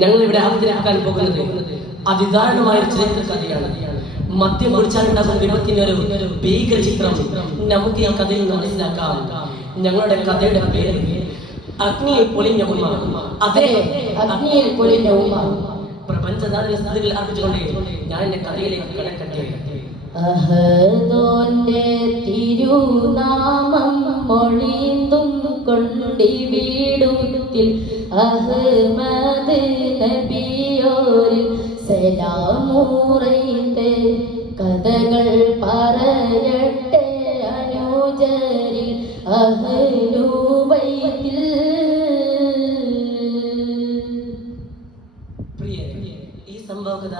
ഞങ്ങൾ ഇവിടെ അവതരിപ്പിക്കാൻ പോകുന്നത് അതിദാരുണമായ ചരിത്ര കഥയാണ്. മദ്യം കുറിച്ചാലുണ്ടാകുന്ന വിപത്തിന്റെ ഒരു ഭീകര ചിത്രം നമുക്ക് ഈ കഥയിൽ നിന്ന് മനസ്സിലാക്കാം. ഞങ്ങളുടെ കഥയുടെ പേര് അഗ്നിയിൽ പൊളിഞ്ഞ ഉമ്മ. അതെ, അഗ്നിയിൽ പൊളിഞ്ഞ ഉമ്മ. പ്രപഞ്ചനാഥനെ സ്തുതികൾ അർപ്പിച്ചുകൊണ്ട് ഞാൻ എന്റെ കഥയിലേക്ക് കടക്കട്ടെ. അഹദോന്റെ തിരുനാമം മൊഴിന്തും കൊണ്ടി വീടുത്തിൽ അഹ്മദ് നബിയോരിൽ സലാമുറൈന്റെ കഥകൾ പറയട്ടെ അനുജരിൽ അഹ്ലുബൈത്തിൽ. ഈ സംഭവകഥ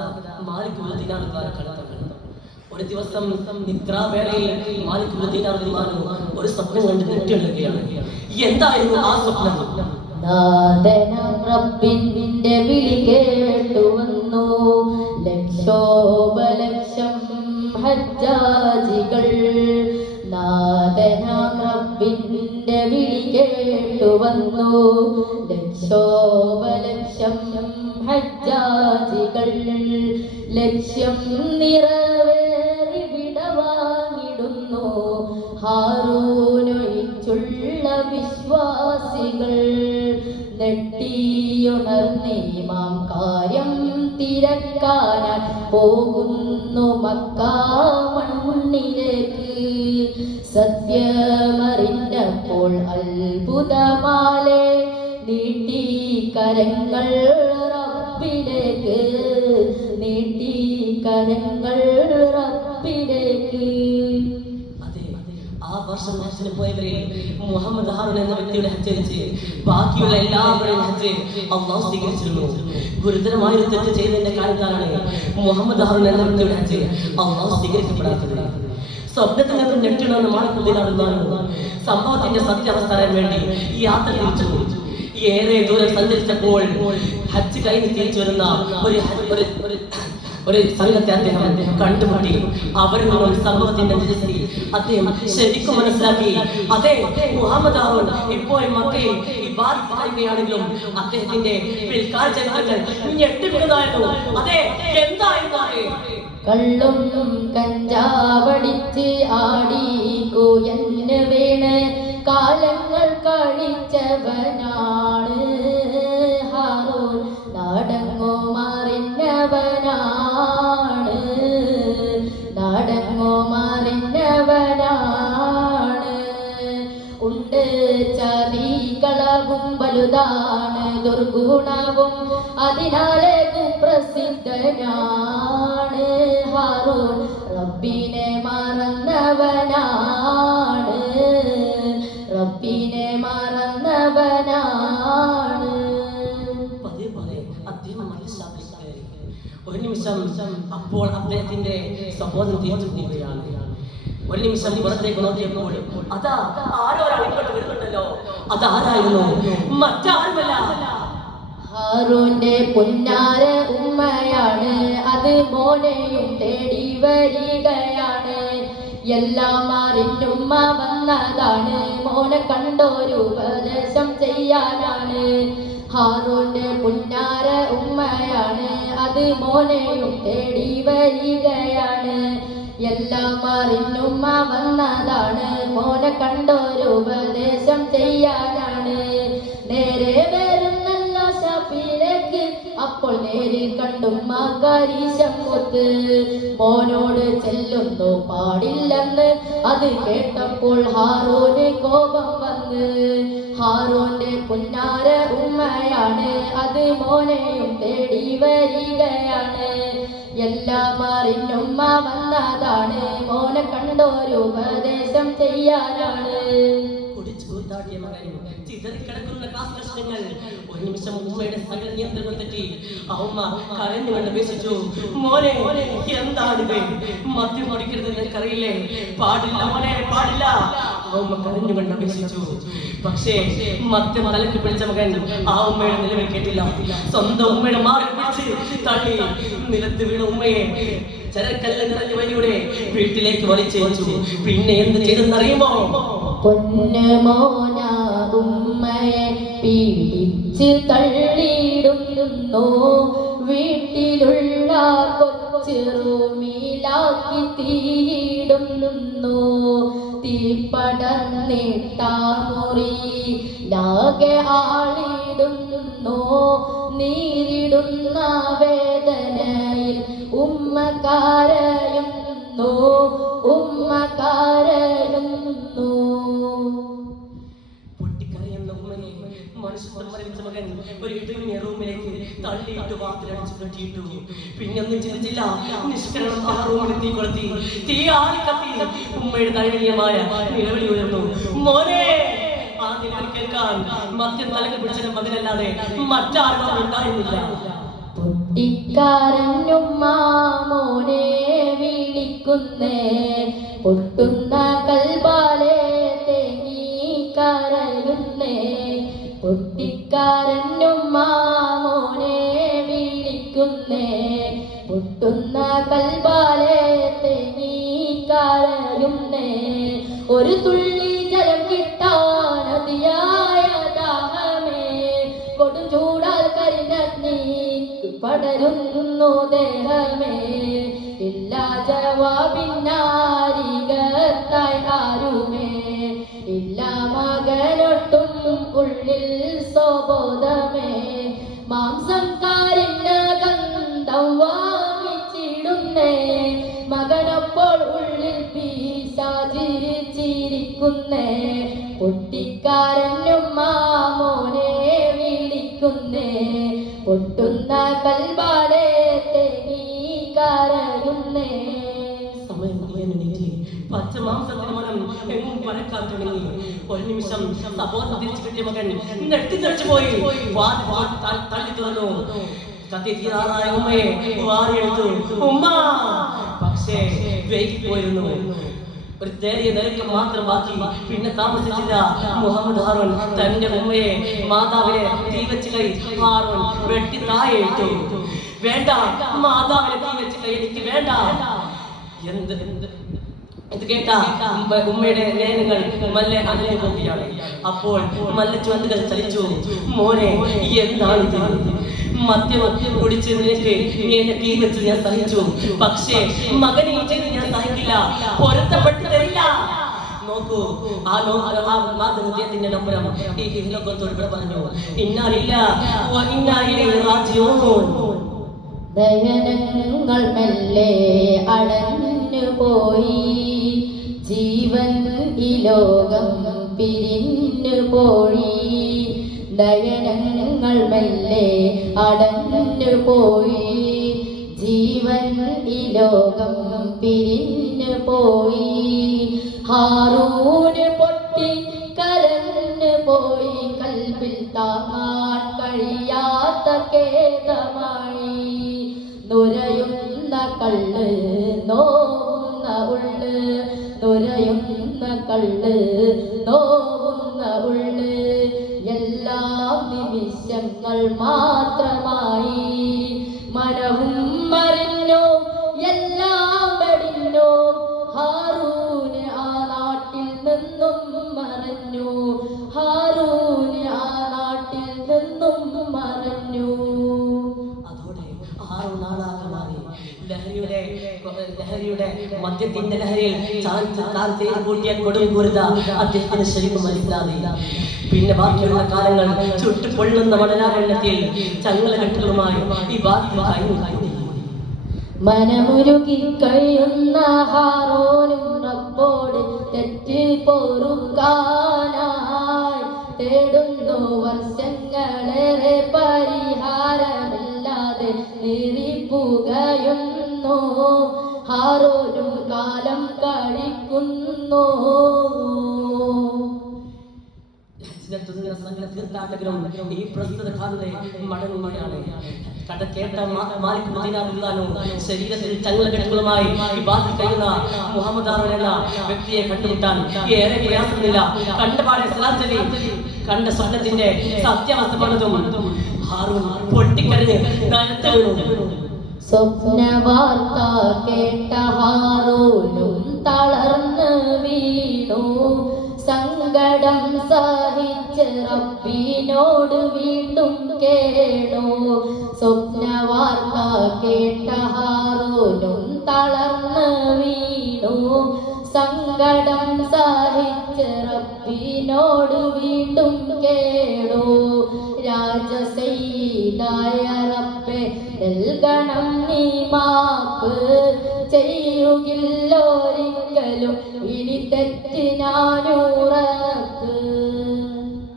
മാലിക് ബിൻ ദിനാർ കടന്നു. ഒരു ദിവസം നിദ്രാവേളയിൽ മാലിക് ബിൻ ദിനാർ ഒരു സ്വപ്നം കണ്ട് ഞെട്ടിയുണരുകയാണ്. എന്തായിരുന്നു ആ സ്വപ്നം? നാദനം റബ്ബിന്റെ വിളി കേട്ടു വന്നു ലക്ഷോപലക്ഷം ഹജ്ജാജികൾ. നാദനം റബ്ബിന്റെ വിളി കേട്ടു വന്നു ലക്ഷോപലക്ഷം ഹജ്ജാജികൾ. ലക്ഷ്യം നിറവേറി വിടവാങ്ങിടുന്നു ഹാറൂനൊഴിച്ചുള്ള വിശ്വാസികൾ. നെട്ടിയുണർന്നീമാം കാര്യം തിരക്കാനാൻ പോകുന്നു മക്കാ മണ്ണിലേക്ക്. സത്യമറിഞ്ഞപ്പോൾ അത്ഭുതമാലെ നീട്ടി കരങ്ങൾ റബ്ബിലേക്ക്, നീട്ടി കരങ്ങൾ റബ്ബിലേക്ക്. ആ വർഷം ഹജ്ജിന് പോയവരിൽ മുഹമ്മദ് ഹാറൂൻ എന്ന വ്യക്തിയുടെ ഹജ്ജ് വെച്ച് ബാക്കിയുള്ള എല്ലാവരുടെയും ഹജ്ജ് അള്ളാഹു സ്വീകരിച്ചിരുന്നു. ഗുരുതരമായ ഒരു തെറ്റ് ചെയ്തതിന്റെ കാരണത്താണ് മുഹമ്മദ് ഹാറൂൻ എന്ന വ്യക്തിയുടെ ഹജ്ജ് അള്ളാഹു സ്വീകരിക്കപ്പെടാത്തത്. സ്വപ്നത്തിൽ നിന്നും ഞെട്ടിണമെന്ന് മാലിക് ബിൻ ദിനാർ സംഭവത്തിന്റെ സത്യാവസ്ഥ അറിയാൻ വേണ്ടി ഈ യാത്ര തിരിച്ചു. ഏറെ ദൂരം സഞ്ചരിച്ചപ്പോൾ ഹജ്ജ് കഴിഞ്ഞ് തിരിച്ചു വരുന്ന ഒരു സംഘത്തെ അദ്ദേഹം കണ്ടുമുട്ടി. അവരിൽ നിന്നും സംഭവത്തിന്റെ നിജസ്ഥിതി അദ്ദേഹം ശരിക്കും മനസ്സിലാക്കി. അതെ, മുഹമ്മദ് ഹാറൂൻ ഇപ്പോഴും മക്കയിൽ ഇബാദത്ത് ചെയ്യുകയാണെങ്കിലും അദ്ദേഹത്തിന്റെ പിൽക്കാല ചരിത്രങ്ങൾ ഞെട്ടിപ്പിക്കുന്നതായിരുന്നു. അതെ, എന്തായിരുന്നു? കള്ളും കഞ്ചാവടിച്ച് ആടി കുയന്ന് വീണ് കാലങ്ങൾ കഴിച്ചവനാണ് ഹാറൂൻ. നാടങ്ങോ മറിഞ്ഞവനാണ്, നാടങ്ങോ മറിഞ്ഞവനാണ്. ഉണ്ട് ചതികളവും വലുതാണ് ദുർഗുണവും അതിനാലെ കുപ്രസിദ്ധനാണ് ഹാറൂൻ. റബ്ബിനെ മറന്നവനാണ്, റബ്ബിനെ മറന്നവനാണ്. ഒരു നിമിഷം അപ്പോൾ അദ്ദേഹത്തിന്റെ സഹോദരൻ തിരിച്ചു പോവുകയാണ്. ഒരു നിമിഷം പുറത്തേക്ക് നോക്കിയപ്പോൾ അതാ ആരോ ഇങ്ങോട്ട് വരുന്നുണ്ടല്ലോ. അതാരായിരുന്നു? മറ്റാരുമല്ല, ഹാറൂന്റെ പുന്നാര ഉമ്മയാണ്. അത് മോനെയും തേടി വരികയാണ്. എല്ലാം അറിഞ്ഞുമ്മ വന്നതാണ് മോനെ കണ്ടൊരു ഉപദേശം ചെയ്യാനാണ്. ഹാറൂന്റെ പുന്നാര ഉമ്മയാണ്. അത് മോനെയും തേടി വരികയാണ്. എല്ലാം അറിഞ്ഞുമ്മ വന്നതാണ് മോനെ കണ്ടൊരു ഉപദേശം ചെയ്യാനാണ്. നേരെ വരുന്നല്ല ഷാപ്പിലേക്ക് അപ്പോൾ നേരിൽ കണ്ടുമ്മ കരീശം കൊത്ത് മോനോട് ചെല്ലുന്നു പാടില്ലെന്ന്. അത് കേട്ടപ്പോൾ ഹാറൂന് കോപം വന്ന്. ഹാറൂന്റെ പുന്നാര ഉമ്മയാണ്. അത് മോനെയും തേടി വരികയാണ്. എല്ലാം അറിഞ്ഞുമ്മ വന്നതാണ് മോനെ കണ്ടൊരു ഉപദേശം ചെയ്യാനാണ്. ചിതറിക്കിടക്കുന്ന കാസ്കഷ്ണങ്ങൾ ഒരു നിമിഷം ഉമ്മയുടെ സകല നിയന്ത്രണം തെറ്റി. ആ ഉമ്മ കരഞ്ഞുകൊണ്ട് അപേക്ഷിച്ചു, മോനെ എന്താണിത്? മദ്യം കുടിക്കരുത് നിനക്കറിയില്ലേ? പാടില്ല മോനെ, പാടില്ല. ആ ഉമ്മ കരഞ്ഞുകൊണ്ട് അപേക്ഷിച്ചു. പക്ഷേ മദ്യം തലക്ക് പിടിച്ച മകൻ ആ ഉമ്മയുടെ നിലവിൽ കേട്ടില്ല. സ്വന്തം ഉമ്മയുടെ മാറി പിടിച്ച് തള്ളി നിലത്ത് വീണ ഉമ്മയെ ചരക്കല്ല് നിറഞ്ഞ വരിയുടെ വീട്ടിലേക്ക് വലിച്ചേച്ചു. പിന്നെ എന്ത് ചെയ്തെന്നറിയുമോ? പൊന്നുമോന ഉമ്മയെ പീഡിച്ച് തള്ളിയിടുന്നു വീട്ടിലുള്ള കൊച്ചു റൂമിലാക്കി തീയിടുന്നു. തീപ്പടർന്നിട്ട മുറിയിലാകെ ആളിടുന്നു. നീരിടുന്ന വേദനയിൽ ഉമ്മ കരയുന്നു. ഉമ്മ കരയുന്നു. പൊട്ടിക്കരയുന്ന ഉമ്മയെ മനുഷ്യത്വം മരവിച്ച മകൻ ഒരു ഇടുങ്ങിയ റൂമിലേക്ക് തള്ളിയിട്ട് വാതിലടിച്ചു കെട്ടിയിട്ടു. പിന്നൊന്നും ചിന്തിച്ചില്ല. നിഷ്കരണം ആ റൂമിൽ തീ കൊളുത്തി. തീ ആളിക്കത്തി. ഉമ്മയുടെ ദയനീയമായ നിലവിളി ഉയർന്നു. മോനെ! ആ നിലവിളി കേൾക്കാൻ മദ്യം തലക്ക് പിടിച്ച മകനല്ലാതെ മറ്റാരും ഉണ്ടായിരുന്നില്ല. പൊട്ടിക്കരഞ്ഞുമ്മ മോനെ വിളിക്കുന്നേ. പൊട്ടുന്ന കൽബാലെ തേങ്ങി കരയുന്നേ. പൊട്ടിക്കരഞ്ഞുമ്മ മോനെ വിളിക്കുന്നേ. പൊട്ടുന്ന കൽബാലെ തേങ്ങി കരയുന്നേ. ഒരു തുള്ളി ജലം കിട്ടാൻ അതിയായ ദാഹമേ. കൊടുചൂടാൽ കരിഞ്ഞി പടരുന്നു ദേഹമേ. ഇല്ലാ ജവാബിനാരികത്തായി ആരുമേ. ഇല്ലാ മകനൊട്ടും ഉള്ളിൽ സ്വബോധമേ. മാംസം കാരിന്ന ഗന്ധം വാങ്ങിച്ചിടുന്നേ. മകനപ്പോൾ ഉള്ളിൽ പിശാചിരിച്ചിരിക്കുന്നേ. പൊട്ടിക്കരഞ്ഞുമ്മ മോനെ വിളിക്കുന്നേ. പൊട്ടുന്ന കൽബാലെ തേങ്ങി കരയുന്നേ. സമയം പച്ചമാംസത്തിന് മനം എങ്ങും പരക്കാൻ തുടങ്ങി. ഒരു നിമിഷം സബോധം തിരിച്ചു കിട്ടിയ മകൻ നെട്ടിത്തെറിച്ചു പോയി. തള്ളി തുറന്നു. കത്തി തീരാറായ ഉമ്മയെ വാരിയെടുത്തു. ഉമ്മ! പക്ഷേ വൈകിപ്പോയിരുന്നു. ഒരു നേരിയ നെരുക്കം മാത്രം ബാക്കി. പിന്നെ താമസിച്ചില്ല. മുഹമ്മദ് ഹാറൂൻ തന്റെ ഉമ്മയെ മാതാവിനെ തീ വെച്ച് കൈ ഹാറൂൻ വെട്ടി താഴെ ഇട്ടു. വേണ്ട, മാതാവിനെ തീ വെച്ച് കൈ എനിക്ക് വേണ്ട. എന്ത് ഇത് കേട്ട ഉമ്മയുടെ നേരങ്ങൾ മല്ലെ അകലെ പോവുകയാണ്. അപ്പോൾ മല്ല ചുവന്നുകൾ ചലിച്ചു. മോനെ, എന്താണിത്? മദ്യം കുടിച്ച് നിനക്ക് എന്നെ തീ വെച്ച് ഞാൻ സഹിച്ചു. പക്ഷേ മകനെ ചെയ്ത് ഞാൻ സഹിക്കില്ല. പൊരുത്തപ്പെട്ടു തരില്ല. നോക്കൂ, ആ ഹൃദയത്തിന്റെ നമ്പരം ഈ ലോകത്തോട് പറഞ്ഞു. ദയനങ്ങൾ മെല്ലെ അടഞ്ഞു പോയി. ജീവൻ ഈ ലോകം പിരിഞ്ഞു പോയി. ദയനങ്ങൾ മെല്ലെ അടഞ്ഞു പോയി. ജീവൻ ഈ ലോകം പിരിഞ്ഞു പോയി. ഹാറൂന് പൊട്ടി കരഞ്ഞു പോയി. കൽബിൽ താങ്ങാൻ കഴിയാത്ത ഖേദമായി. നുരയുന്ന കള്ള് നോവുന്ന ഉള്ള്. നുരയുന്ന കള്ള് നോവുന്ന ഉള്ള്. എല്ലാം നിമിഷങ്ങൾ മാത്രമായി. മനവും മറിഞ്ഞു, എല്ലാം വെടിഞ്ഞു. ഹാറൂന് ആ നാട്ടിൽ നിന്നും മറഞ്ഞു. ഹാറൂന് ആ നാട്ടിൽ നിന്നും മറഞ്ഞു. അതോടെ ഹാറൂൻ ആളാകെ മാറി. ലഹരിയുടെ മദ്യത്തിന്റെ ലഹരിയിൽ കൂട്ടിയ കൊടുങ്കൂരുത അദ്ദേഹത്തിന് ശരിക്കും മനസ്സിലാവില്ല. പിന്നെ ബാക്കിയുള്ള കാലങ്ങൾ ചുട്ടുപൊള്ളുന്ന മണലാവെള്ളത്തിൽ ചങ്ങലകെട്ടുകളുമായി ഈ ബാധ്യത കഴിഞ്ഞു. മനമുരുകി കഴിയുന്ന ഹാറൂനും റബ്ബോട് തെറ്റ് പൊറുക്കാനായി തേടുന്നു വർഷങ്ങളേറെ. പരിഹാരമില്ലാതെ നിറിപ്പുകയുന്നു. ഹാറൂനും കാലം കഴിക്കുന്നു. തീർത്ഥാടകരും ഈ പ്രസ്തുത കാലത്തെ മടങ്ങുകയാണ്. കഥ കേട്ട മാലിക് മദീനാവിലാനോ ശരീരത്തിൽ ചങ്ങലകെട്ടുകളുമായി കഴിയുന്ന മുഹമ്മദ് ഹാറൂൻ എന്ന വ്യക്തിയെ കണ്ടുമുട്ടാൻ ഏറെ പ്രയാസമില്ല. കണ്ടപാടെ സലാം ചൊല്ലി കണ്ട സ്വപ്നത്തിന്റെ സത്യാവസ്ഥ പറഞ്ഞതും ഹാറൂൻ പൊട്ടിക്കരഞ്ഞ് നിലത്ത് വീണു. സ്വപ്ന വാർത്ത കേട്ട ഹാറൂനും തളർന്ന് വീണു. സങ്കടം സഹിച്ച് റബ്ബിനോട് വീണ്ടും കേണു സ്വപ്നവാർത്ത കേട്ട ഹാറൂനും തളർന്ന് വീണു സങ്കടം സഹിച്ച് റബ്ബിനോട് വീണ്ടും കേണു രാജസയ്യിദായ റബ്ബേ നൽകണം നീ മാപ്പ് ചെയ്യുകില്ലൊരിക്കലും ഇനി തെറ്റ് ഞാനുറക്ക്.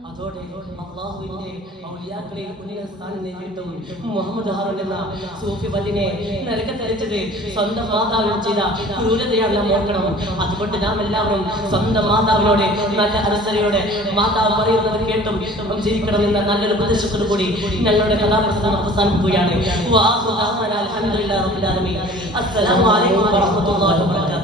അതോടെ അല്ലാഹുവിന്റെ ഔലിയാക്കളിൽ ഉന്നത സ്ഥാനം നേടിയിട്ടും മുഹമ്മദ് ഹാറൂൻ എന്ന സൂഫി വല്ലിനെ നരകത്തരിച്ചത് സ്വന്തം മാതാവിനും ചെയ്ത ക്രൂരതയാണ് നാം ഓർക്കണം. അതുകൊണ്ട് നാം എല്ലാവരും സ്വന്തം മാതാവിനോട് നല്ല അനുസരണയോടെ മാതാവ് പറയുന്നത് കേട്ടും ജീവിക്കണം എന്ന നല്ലൊരു പ്രദേശത്തോടു കൂടി ഞങ്ങളുടെ കഥാപ്രസംഗം അവസാനിക്കുകയാണ്. അസ്സലാമു അലൈക്കും വറഹ്മത്തുള്ളാഹി വബറകാതുഹു.